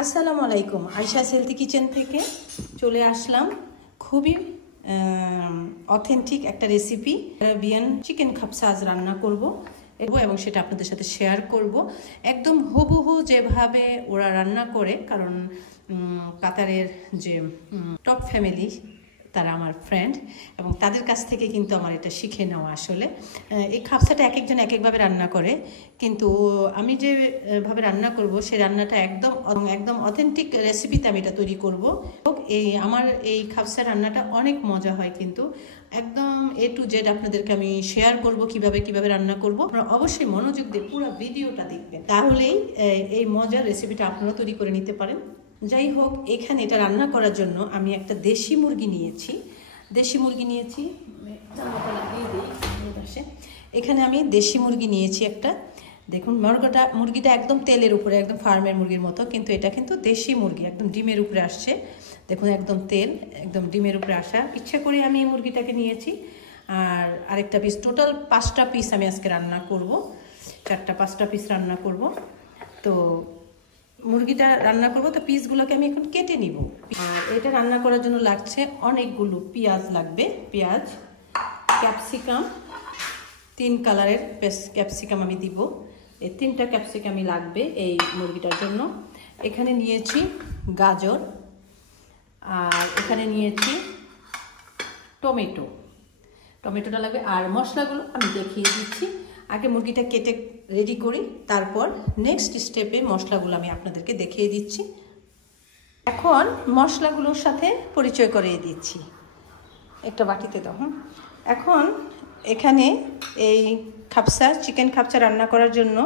আসসালামু আলাইকুম। Ayesha healthy kitchen থেকে চলে আসলাম খুবই অথেন্টিক একটা রেসিপি আরাবিয়ান চিকেন খাবসা আজ রান্না করব এবং সেটা আপনাদের সাথে শেয়ার করব একদম হুবহু যেভাবে ওরা রান্না করে। কারণ কাতারের যে টপ ফ্যামিলি তারা আমার ফ্রেন্ড এবং তাদের কাছ থেকে কিন্তু আমার এটা শিখে নেওয়া। আসলে এই খাবসাটা এক একজন এক একভাবে রান্না করে, কিন্তু আমি যেভাবে রান্না করব সেই রান্নাটা একদম অথেন্টিক রেসিপিতে আমি এটা তৈরি করব। আমার এই খাবসা রান্নাটা অনেক মজা হয়, কিন্তু একদম A to Z আপনাদেরকে আমি শেয়ার করব কিভাবে রান্না করব। আপনারা অবশ্যই মনোযোগ দিয়ে পুরো ভিডিওটা দেখবেন, তাহলেই এই মজার রেসিপিটা আপনারা তৈরি করে নিতে পারেন। যাই হোক, এখানে এটা রান্না করার জন্য আমি একটা দেশি মুরগি নিয়েছি। এখানে আমি দেশি মুরগি নিয়েছি একটা। দেখুন মুরগিটা একদম তেলের উপরে, একদম ফার্মের মুরগির মতো, কিন্তু এটা কিন্তু দেশি মুরগি, একদম ডিমের উপরে আসছে। দেখুন একদম তেল, একদম ডিমের উপরে আসা। ইচ্ছা করে আমি এই মুরগিটাকে নিয়েছি। আর আরেকটা পিস, টোটাল 5টা পিস আমি আজকে রান্না করব। 4-5টা পিস রান্না করব। তো মুরগিটা রান্না করব, তো পিসগুলোকে আমি এখন কেটে নিব। আর এটা রান্না করার জন্য লাগছে অনেকগুলো পেঁয়াজ লাগবে, পেঁয়াজ, ক্যাপসিকাম, 3 কালারের ক্যাপসিকাম আমি দিব। এই 3টা ক্যাপসিকামই লাগবে এই মুরগিটার জন্য। এখানে নিয়েছি গাজর, আর এখানে নিয়েছি টমেটোটা লাগবে। আর মশলাগুলো আমি দেখিয়ে দিচ্ছি। আগে মুরগিটা কেটে রেডি করি, তারপর নেক্সট স্টেপে মশলাগুলো আমি আপনাদেরকে দেখিয়ে দিচ্ছি। এখন মশলাগুলোর সাথে পরিচয় করিয়ে দিচ্ছি। একটা বাটিতে দাও। এখন এখানে এই চিকেন খাবসা রান্না করার জন্য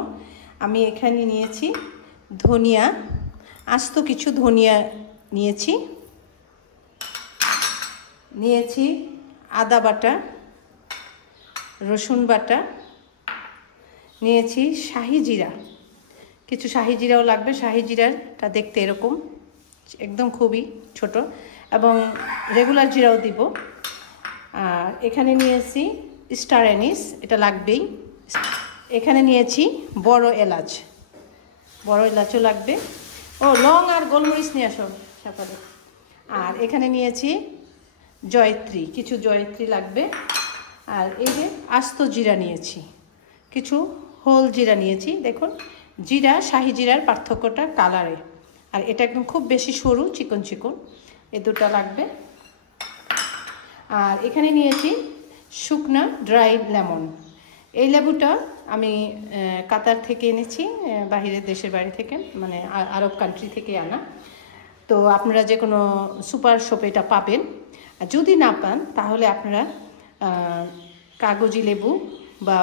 আমি এখানে নিয়েছি ধনিয়া, আস্ত কিছু ধনিয়া নিয়েছি আদা বাটা, রসুন বাটা, নিয়েছি শাহি জিরা, কিছু শাহি জিরাও লাগবে। শাহি জিরাটা দেখতে এরকম, একদম খুবই ছোট, এবং রেগুলার জিরাও দিব। আর এখানে নিয়েছি স্টার অ্যানিস, এটা লাগবেই। এখানে নিয়েছি বড় এলাচও লাগবে। লং আর গোলমরিচ নিয়ে আসো সকালে। আর এখানে নিয়েছি কিছু জয়ত্রী লাগবে। আর এই যে আস্ত জিরা নিয়েছি, কিছু হোল জিরা নিয়েছি। দেখুন জিরা শাহি জিরার পার্থক্যটা কালারে। আর এটা একদম খুব বেশি সরু, চিকন, এই দুটো লাগবে। আর এখানে নিয়েছি শুকনা ড্রাই লেমন। এই লেবুটা আমি কাতার থেকে এনেছি, দেশের বাইরে থেকে, মানে আরব কান্ট্রি থেকে আনা। তো আপনারা যে কোনো সুপার শপে এটা পাবেন। আর যদি না পান তাহলে আপনারা কাগজি লেবু বা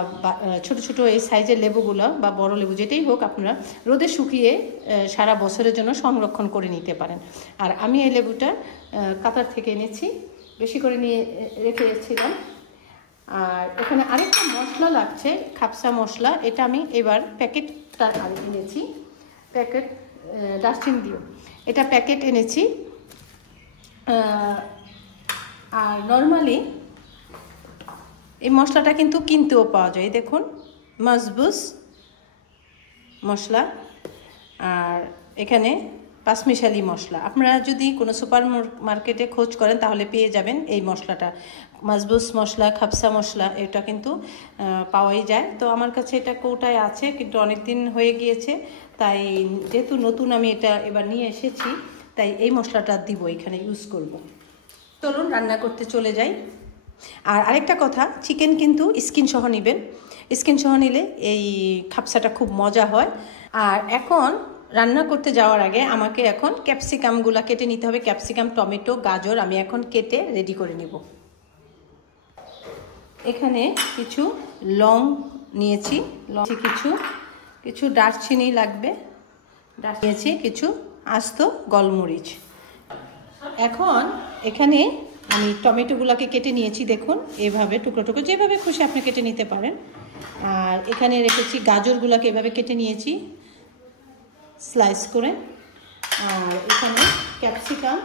ছোট ছোট এই সাইজের লেবুগুলো বা বড় লেবু যেটাই হোক, আপনারা রোদে শুকিয়ে সারা বছরের জন্য সংরক্ষণ করে নিতে পারেন। আর আমি এই লেবুটা কাতার থেকে এনেছি, বেশি করে নিয়ে রেখেছিলাম। আর এখানে আরেকটা মশলা লাগছে, খাবসা মশলা। এটা আমি এবার প্যাকেটটা এনেছি, ডাস্টবিন দিও, এটা প্যাকেট এনেছি। আর নর্মালি এই মশলাটা কিন্তু কিনতেও পাওয়া যায়। দেখুন মজবুস মশলা। আর এখানে পাঁচমিশালি মশলা। আপনারা যদি কোনো সুপার মার্কেটে খোঁজ করেন তাহলে পেয়ে যাবেন এই মশলাটা, মজবুস মশলা, খাবসা মশলা। এটা কিন্তু পাওয়াই যায়। তো আমার কাছে এটা কৌটায় আছে, কিন্তু অনেক দিন হয়ে গিয়েছে, তাই যেহেতু নতুন আমি এটা এবার নিয়ে এসেছি, তাই এই মশলাটা দিব, এখানে ইউজ করব। চলুন রান্না করতে চলে যাই। আর আরেকটা কথা, চিকেন কিন্তু স্কিন সহ নেবেন। স্কিন সহ নিলে এই খাবসাটা খুব মজা হয়। আর এখন রান্না করতে যাওয়ার আগে আমাকে এখন ক্যাপসিকামগুলো কেটে নিতে হবে। ক্যাপসিকাম, টমেটো, গাজর আমি এখন কেটে রেডি করে নিব। এখানে কিছু লং নিয়েছি, কিছু দারচিনি লাগবে, নিয়েছি কিছু আস্ত গোলমরিচ। এখন এখানে আমি টমেটোগুলোকে কেটে নিয়েছি। দেখুন এভাবে টুকরো যেভাবে খুশি আপনি কেটে নিতে পারেন। আর এখানে রেখেছি গাজরগুলোকে এভাবে কেটে নিয়েছি স্লাইস করে। আর এখানে ক্যাপসিকাম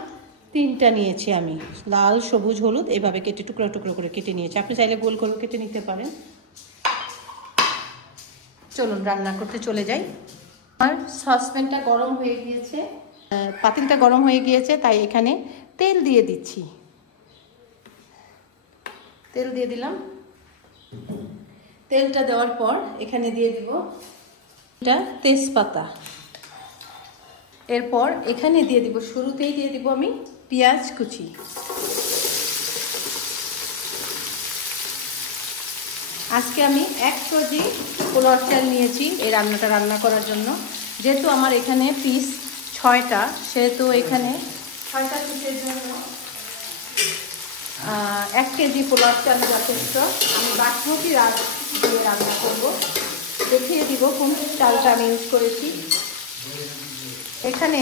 3টা নিয়েছি আমি, লাল, সবুজ, হলুদ, এভাবে কেটে টুকরো করে কেটে নিয়েছি। আপনি চাইলে গোল করে কেটে নিতে পারেন। চলুন রান্না করতে চলে যাই। আমার সসপ্যানটা গরম হয়ে গিয়েছে, পাতিলটা গরম হয়ে গিয়েছে, তাই এখানে তেল দিয়ে দিচ্ছি। তেল দিয়ে দিলাম। তেলটা দেওয়ার পর এখানে দিয়ে দিব এটা তেজপাতা। এরপর এখানে দিয়ে দিব, শুরুতেই দিয়ে দিব আমি পেঁয়াজ কুচি। আজকে আমি 1 কেজি পোলাও চাল নিয়েছি এই রান্নাটা রান্না করার জন্য। যেহেতু আমার এখানে পিস 6টা, সেহেতু এখানে 6টা পিসের জন্য 1 কেজি পোলাও চাল যথেষ্ট। আমি বাসমতি রাইস দিয়ে রান্না করব, দেখিয়ে দিব কোন চালটা আমি ইউজ করেছি। এখানে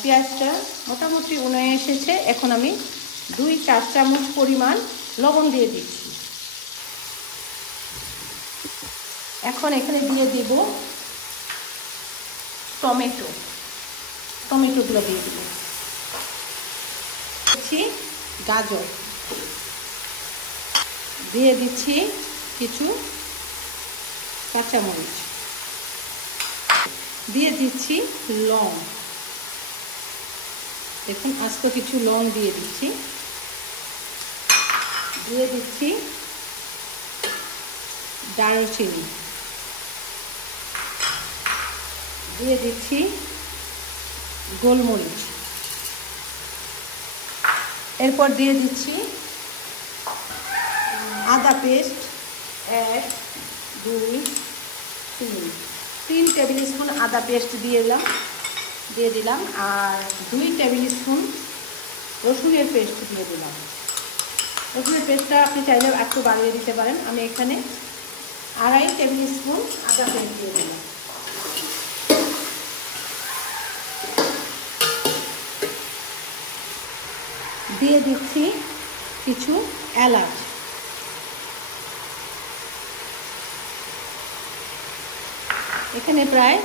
পেঁয়াজটা মোটামুটি উনে এসেছে। এখন আমি 2-4 চামচ পরিমাণ লবণ দিয়ে দিচ্ছি। এখন এখানে দিয়ে দিব টমেটোগুলো দিয়ে দিব, দিচ্ছি গাজর, দিয়ে দিচ্ছি কিছু কাঁচামরিচ, দিয়ে দিচ্ছি লং। দেখুন আস্ত কিছু লং দিয়ে দিচ্ছি। দিয়ে দিচ্ছি দারুচিনি, দিয়ে দিচ্ছি গোলমরিচ। এরপর দিয়ে দিচ্ছি আদা পেস্ট 1, 2, 3 টেবিল স্পুন আদা পেস্ট দিয়ে দিলাম। আর 2 টেবিল স্পুন রসুনের পেস্ট দিয়ে দিলাম। রসুনের পেস্টটা আপনি চাইলে একটু বাড়িয়ে দিতে পারেন। আমি এখানে 2.5 টেবিল স্পুন আদা পেস্ট দিয়ে দিলাম। দিয়ে দিচ্ছি কিছু এলাচ, এখানে প্রায়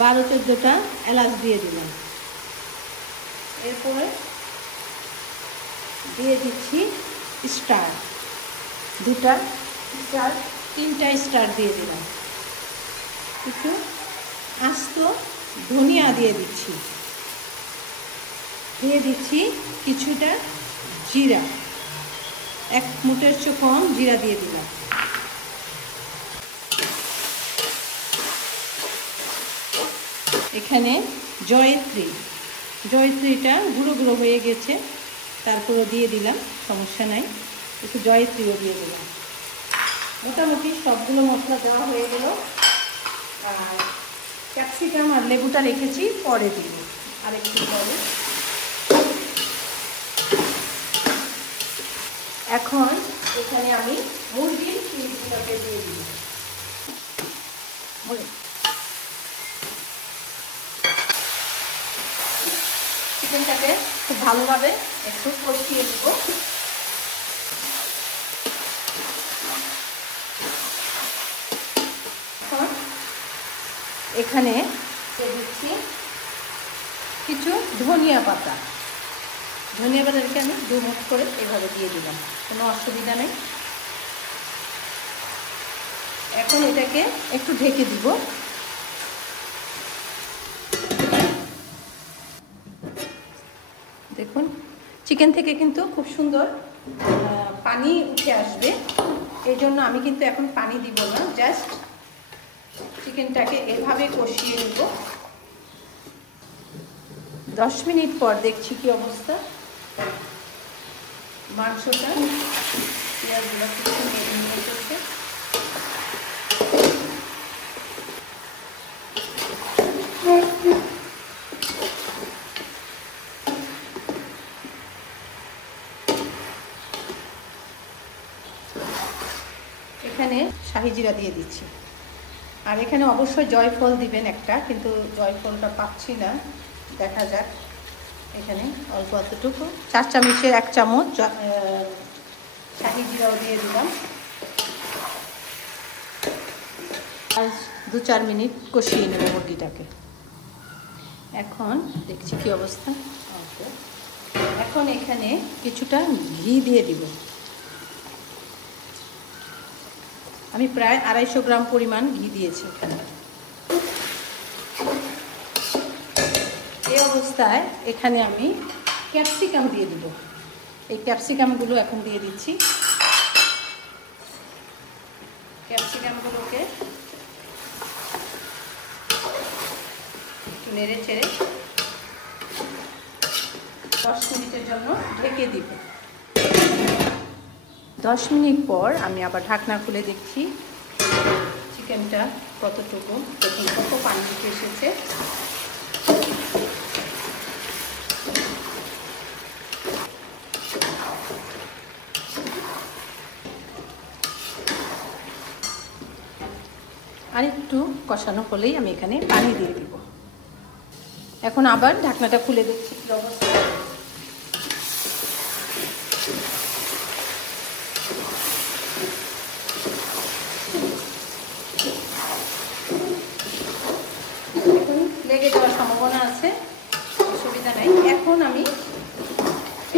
12-14টা এলাচ দিয়ে দিলাম। এরপরে দিয়ে দিচ্ছি স্টার, 2টা স্টার, 3টা স্টার দিয়ে দিলাম। কিছু আস্ত ধনিয়া দিয়ে দিচ্ছি। দিয়ে দিচ্ছি কিছুটা জিরা, 1 মুঠের চেয়ে কম জিরা দিয়ে দিলাম। এখানে জয়ত্রীটা গুঁড়ো গুঁড়ো হয়ে গেছে, তারপরে দিয়ে দিলাম, সমস্যা নাই। একটু জয়ত্রীও দিয়ে দিলাম। মোটামুটি সবগুলো মশলা দেওয়া হয়ে গেল। আর ক্যাপসিকাম আর লেবুটা রেখেছি, পরে দিব, আরেকটু পরে। এখন এখানে আমি মুরগির পিসগুলোকে দিয়ে দিই। চিকেনটাকে খুব ভালোভাবে একটু কষিয়ে দেব। এখন এখানে দিয়ে দিচ্ছি কিছু ধনিয়া পাতা। ধনিয়া পাতাটাকে আমি 2 মুঠ করে এভাবে দিয়ে দিলাম, কোনো অসুবিধা নেই। এখন এটাকে একটু ঢেকে দিব। দেখুন চিকেন থেকে কিন্তু খুব সুন্দর পানি উঠে আসবে। এই জন্য আমি কিন্তু এখন পানি দিব না, জাস্ট চিকেনটাকে এভাবে কষিয়ে নেব। 10 মিনিট পর দেখছি কি অবস্থা। মাংসটা পেঁয়াজগুলো কিছু নিয়ে করছে। এখানে শাহি জিরা দিয়ে দিচ্ছি। আর এখানে অবশ্যই জয়ফল দিবেন একটা, কিন্তু জয়ফলটা পাচ্ছি না, দেখা যাক। এখানে অল্প অতটুকু 4 চামচের 1 চামচ শাহি জিরাও দিয়ে দিলাম। আর 2-4 মিনিট কষিয়ে নেব মুরগিটাকে। এখন দেখছি কি অবস্থা। এখন এখানে কিছুটা ঘি দিয়ে দিব। আমি প্রায় 250 গ্রাম পরিমাণ ঘি দিয়েছি এখানে। অবস্থায় এখানে আমি ক্যাপসিকাম দিয়ে দেব। এই ক্যাপসিকামগুলো এখন দিয়ে দিচ্ছি। ক্যাপসিকামগুলোকে একটু নেড়ে চেড়ে 10 মিনিটের জন্য ঢেকে দিব। 10 মিনিট পর আমি আবার ঢাকনা খুলে দেখছি চিকেনটা কতটুকু, কত পানি উঠে এসেছে। আর একটু কষানো হলেই আমি এখানে পানি দিয়ে দিব। এখন আবার ঢাকনাটা খুলে দিচ্ছি। কি অবস্থা, এখন লেগে যাওয়ার সম্ভাবনা আছে, অসুবিধা নাই। এখন আমি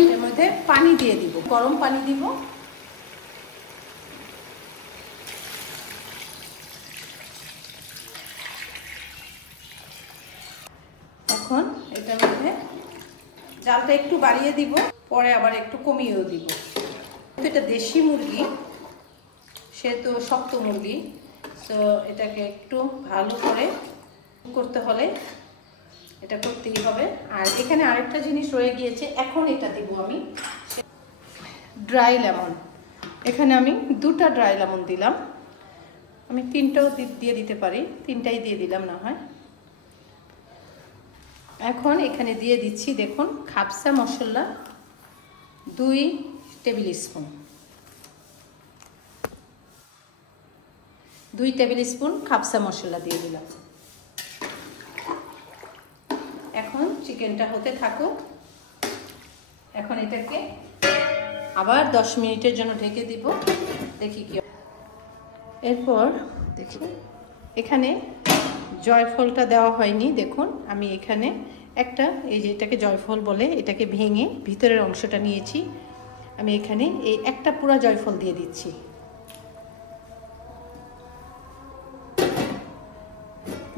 এটার মধ্যে পানি দিয়ে দিব, গরম পানি দিব। এখন এটার মধ্যে জালটা একটু বাড়িয়ে দিব, পরে আবার একটু কমিয়েও দিব। এটা দেশি মুরগি, সে তো শক্ত মুরগি, তো এটাকে একটু ভালো করে করতে হলে এটা করতেই হবে। আর এখানে আরেকটা জিনিস রয়ে গিয়েছে, এখন এটা দিব আমি ড্রাই লেমন। এখানে আমি 2টা ড্রাই লেমন দিলাম, আমি 3টাও দিয়ে দিতে পারি, 3টাই দিয়ে দিলাম না হয়। এখন এখানে দিয়ে দিচ্ছি, দেখুন, খাপসা মশলা 2 টেবিল স্পুন, 2 টেবিল স্পুন খাপসা মশলা দিয়ে দিলাম। এখন চিকেনটা হতে থাকুক। এখন এটাকে আবার 10 মিনিটের জন্য ঢেকে দিব, দেখি কি। এরপর দেখি এখানে জয়ফলটা দেওয়া হয়নি, দেখুন আমি এখানে একটা, এই যে এটাকে জয়ফল বলে, এটাকে ভেঙে ভিতরের অংশটা নিয়েছি। আমি এখানে এই একটা পুরা জয়ফল দিয়ে দিচ্ছি।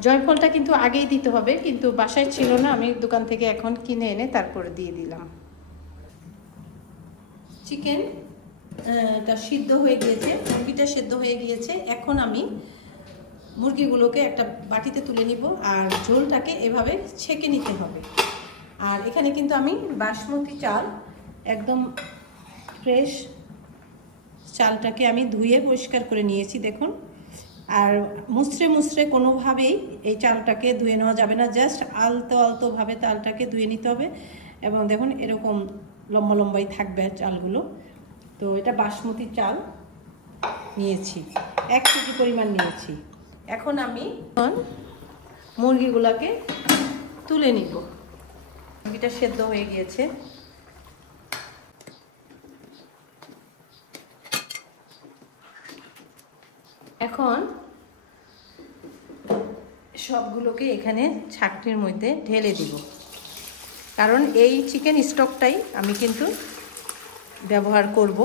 জয়ফলটা কিন্তু আগেই দিতে হবে, কিন্তু বাসায় ছিল না, আমি দোকান থেকে এখন কিনে এনে তারপরে দিয়ে দিলাম। চিকেনটা সিদ্ধ হয়ে গিয়েছে, মুরগিটা সিদ্ধ হয়ে গিয়েছে। এখন আমি মুরগিগুলোকে একটা বাটিতে তুলে নিব, আর ঝোলটাকে এভাবে ছেঁকে নিতে হবে। আর এখানে কিন্তু আমি বাসমতি চাল, একদম ফ্রেশ চালটাকে আমি ধুয়ে পরিষ্কার করে নিয়েছি, দেখুন। আর মুচড়ে মুচড়ে কোনোভাবেই এই চালটাকে ধুয়ে নেওয়া যাবে না, জাস্ট আলতো আলতোভাবে চালটাকে ধুয়ে নিতে হবে। এবং দেখুন এরকম লম্বা লম্বাই থাকবে চালগুলো। তো এটা বাসমতি চাল নিয়েছি, 1 কেজি পরিমাণ নিয়েছি। এখন আমি মুরগিগুলোকে তুলে নিব। মুরগিটা সেদ্ধ হয়ে গিয়েছে। এখন সবগুলোকে এখানে ছাঁকনির মধ্যে ঢেলে দিব, কারণ এই চিকেন স্টকটাই আমি কিন্তু ব্যবহার করব।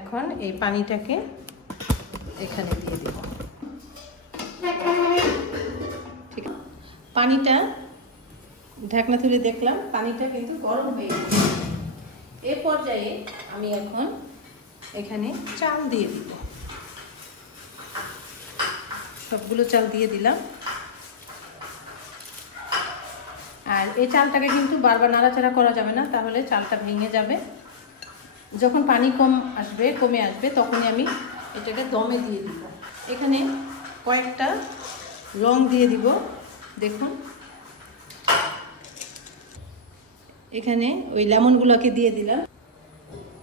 এখন এই পানিটাকে এখানে দিয়ে দেব। ঠিক, পানিটা ঢাকনা তুলে দেখলাম পানিটা কিন্তু গরম হয়ে গেছে। এ পর্যায়ে আমি এখন এখানে চাল দিয়ে দিব, সবগুলো চাল দিয়ে দিলাম। আর এই চালটাকে কিন্তু বারবার নাড়াচাড়া করা যাবে না, তাহলে চালটা ভেঙে যাবে। যখন পানি কমে আসবে তখনই আমি এটাকে দমে দিয়ে দিব। এখানে কয়েকটা লং দিয়ে দিব, দেখুন। এখানে ওই লেমনগুলোকে দিয়ে দিলাম।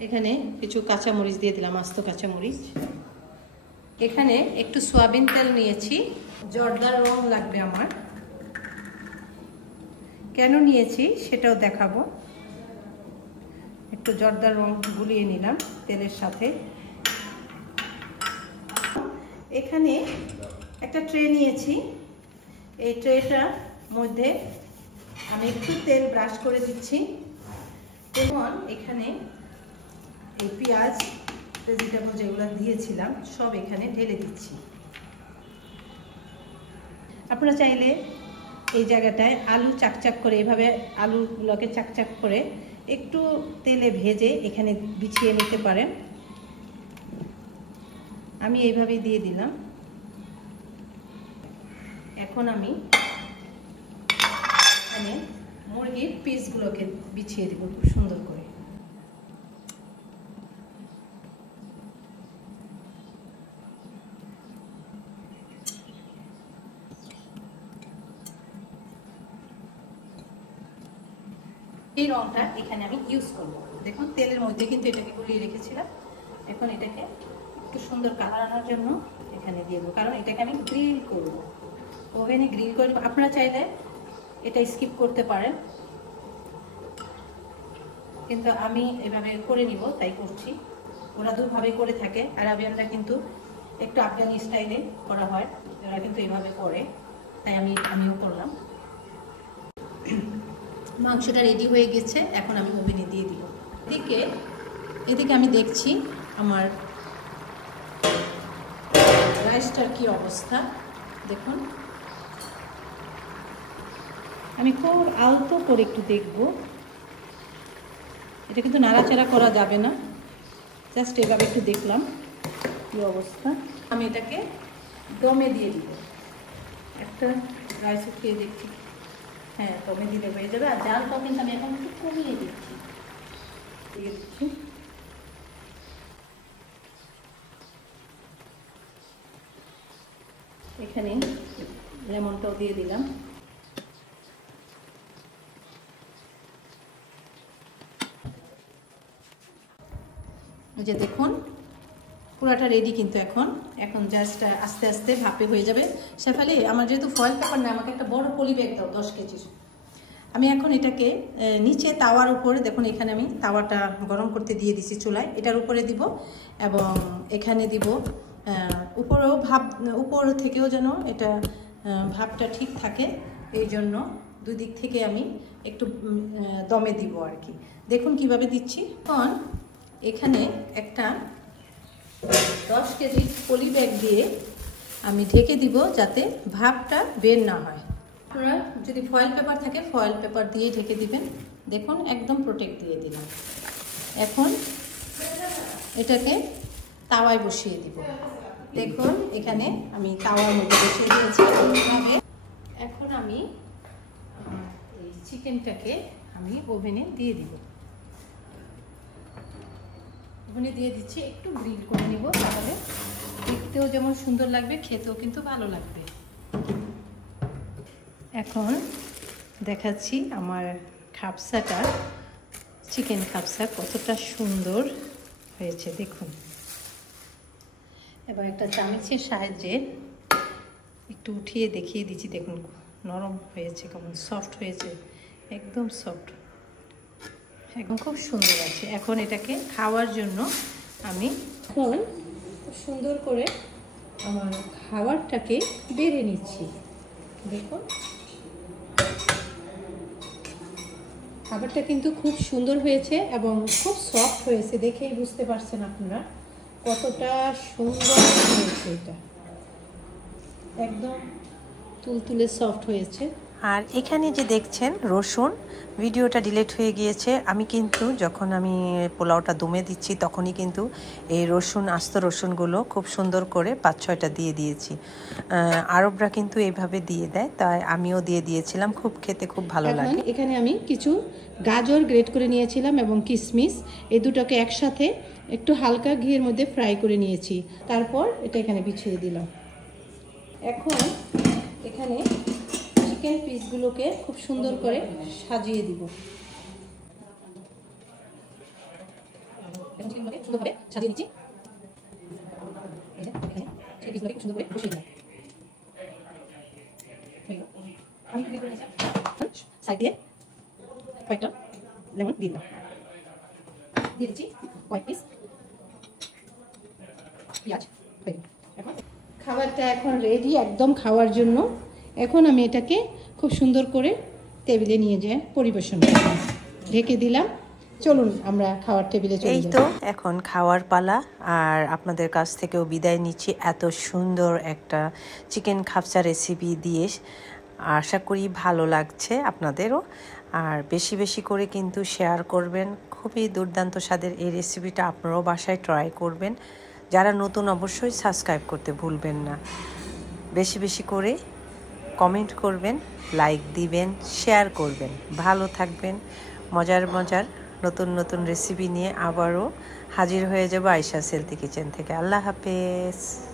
এখানে কিছু কাঁচামরিচ দিয়ে দিলাম, আস্ত কাঁচামরিচ। এখানে একটু সয়াবিন তেল নিয়েছি, জর্দার রং লাগবে আমার। কেন নিয়েছি সেটাও দেখাবো। একটু জর্দার রং গুলিয়ে নিলাম তেলের সাথে। এখানে একটা ট্রে নিয়েছি, এই ট্রেটার মধ্যে আমি একটু তেল ব্রাশ করে দিচ্ছি এবং এখানে এই পেঁয়াজ ভেজিটেবল যেগুলো দিয়েছিলাম সব এখানে ঢেলে দিচ্ছি। আপনারা চাইলে এই জায়গাটায় আলু চাকচাক করে এভাবে আলুগুলোকে চাকচাক করে একটু তেলে ভেজে এখানে বিছিয়ে নিতে পারেন। আমি এইভাবেই দিয়ে দিলাম। এখন আমি এখানে মুরগির পিসগুলোকে বিছিয়ে দেব খুব সুন্দর করে। এই রংটা এখানে আমি ইউজ করব। দেখুন তেলের মধ্যে কিন্তু এটাকে গুলিয়ে রেখেছিলাম। এখন এটাকে একটু সুন্দর কালার আনার জন্য এখানে দিয়ে দেবো, কারণ এটাকে আমি গ্রিল করব, ওভেনে গ্রিল করে। আপনারা চাইলে এটা স্কিপ করতে পারেন, কিন্তু আমি এভাবে করে নিব তাই করছি। ওরা দুভাবে করে থাকে, আরাবিয়ানরা কিন্তু একটু আফগানি স্টাইলে করা হয়, ওরা কিন্তু এইভাবে করে, তাই আমিও করলাম। মাংসটা রেডি হয়ে গেছে, এখন আমি ওভেনে দিয়ে দিব। এদিকে আমি দেখছি আমার রাইসটার কি অবস্থা। দেখুন আমি খুব আলতো করে একটু দেখব, এটা কিন্তু নাড়াচাড়া করা যাবে না, জাস্ট এভাবে একটু দেখলাম কি অবস্থা। আমি এটাকে দমে দিয়ে দিব। একটা রাইস খেয়ে দেখছি, হ্যাঁ দমে দিলে হয়ে যাবে। আর জালটাও কিন্তু আমি এখন একটু কমিয়ে দিচ্ছি, দিয়ে দিচ্ছি। এখানে লেমনটাও দিয়ে দিলাম। এই যে দেখুন পুরাটা রেডি, কিন্তু এখন জাস্ট আস্তে আস্তে ভাপে হয়ে যাবে। শেফালি, আমার যেহেতু ফয়েল পেপার না, আমাকে একটা বড় পলি ব্যাগ দাও 10 কেজির। আমি এখন এটাকে নিচে তাওয়ার উপরে, দেখুন এখানে আমি তাওয়াটা গরম করতে দিয়ে দিছি চুলায়, এটার উপরে দিব এবং এখানে দিব উপরেও উপর থেকেও যেন এটা ভাপটা ঠিক থাকে, এই জন্য দুদিক থেকে আমি একটু দমে দিব আর কি। দেখুন কিভাবে দিচ্ছি। এখন এখানে একটা 10 কেজি পলি ব্যাগ দিয়ে আমি ঢেকে দিব, যাতে ভাপটা বের না হয়। আপনারা যদি ফয়েল পেপার থাকে ফয়েল পেপার দিয়ে ঢেকে দিবেন। দেখুন একদম প্রোটেক্ট দিয়ে দিলাম। এখন এটাকে তাওয়ায় বসিয়ে দিব। দেখুন এখানে আমি তাওয়ার মধ্যে বসিয়ে দিয়েছি এইভাবে। এখন আমি এই চিকেনটাকে আমি ওভেনে দিয়ে দিব। ওভেনে দিয়ে দিচ্ছি, একটু গ্রিল করে নিব, তাহলে দেখতেও যেমন সুন্দর লাগবে, খেতেও কিন্তু ভালো লাগবে। এখন দেখাচ্ছি আমার খাপসাটা, চিকেন খাপসা কতটা সুন্দর হয়েছে দেখুন। এবার একটা চামচের সাহায্যে একটু উঠিয়ে দেখিয়ে দিচ্ছি। দেখুন নরম হয়েছে, কেমন সফট হয়েছে, একদম সফট, একদম খুব সুন্দর আছে। এখন এটাকে খাওয়ার জন্য আমি খুব সুন্দর করে আমার খাবারটাকে বেড়ে নিচ্ছি। দেখুন খাবারটা কিন্তু খুব সুন্দর হয়েছে এবং খুব সফট হয়েছে, দেখেই বুঝতে পারছেন আপনারা কতটা সুন্দর হয়েছে। এটা একদম তুলতুলে সফট হয়েছে। আর এখানে যে দেখছেন রসুন, ভিডিওটা ডিলিট হয়ে গিয়েছে। আমি কিন্তু যখন আমি পোলাওটা দমে দিচ্ছি তখনই কিন্তু এই আস্ত রসুনগুলো খুব সুন্দর করে 5-6টা দিয়ে দিয়েছি। আরবরা কিন্তু এইভাবে দিয়ে দেয়, তাই আমিও দিয়ে দিয়েছিলাম, খুব খেতে খুব ভালো লাগে। এখানে আমি কিছু গাজর গ্রেট করে নিয়েছিলাম এবং কিশমিশ, এই দুটোকে একসাথে একটু হালকা ঘিয়ের মধ্যে ফ্রাই করে নিয়েছি, তারপর এটা এখানে বিছিয়ে দিলাম। এখন এখানে চিকেন পিসগুলোকে খুব সুন্দর করে সাজিয়ে দিব। সাজিয়ে দিচ্ছি, সুন্দর করে বসিয়ে দিলাম। আমি সাইড দিয়ে কয়েকটা লেমন দিয়ে দিলাম, দিয়ে দিচ্ছি কয়েক পিস পেঁয়াজ। খাবারটা এখন রেডি একদম খাওয়ার জন্য। এখন আমি এটাকে খুব সুন্দর করে টেবিলে নিয়ে যাই পরিবেশন করব। ঢেকে দিলাম। চলুন আমরা খাওয়ার টেবিলে চলে যাই। এই তো এখন খাওয়ার পালা, আর আপনাদের কাছ থেকেও বিদায় নিচ্ছি এত সুন্দর একটা চিকেন খাপসা রেসিপি দিয়ে। আশা করি ভালো লাগছে আপনাদেরও, আর বেশি বেশি করে কিন্তু শেয়ার করবেন। খুবই দুর্দান্ত স্বাদের এই রেসিপিটা আপনারাও বাসায় ট্রাই করবেন। যারা নতুন অবশ্যই সাবস্ক্রাইব করতে ভুলবেন না। বেশি বেশি করে কমেন্ট করবেন, লাইক দিবেন, শেয়ার করবেন। ভালো থাকবেন। মজার মজার নতুন নতুন রেসিপি নিয়ে আবারও হাজির হয়ে যাব আয়েশাস হেলথি কিচেন থেকে। আল্লাহ হাফেজ।